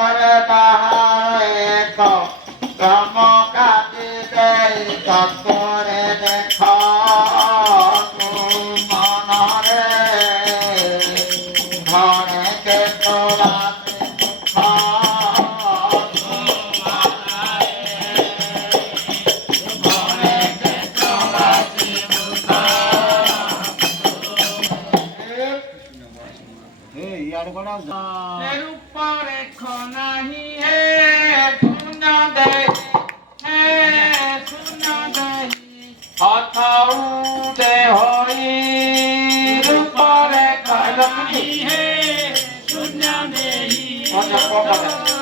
করে তাহার এক চমকাতি দেই তত্ত্বরে দেখ মনরে ঘরে কে তোলা Hãy subscribe cho kênh Ghiền Mì Gõ để không bỏ lỡ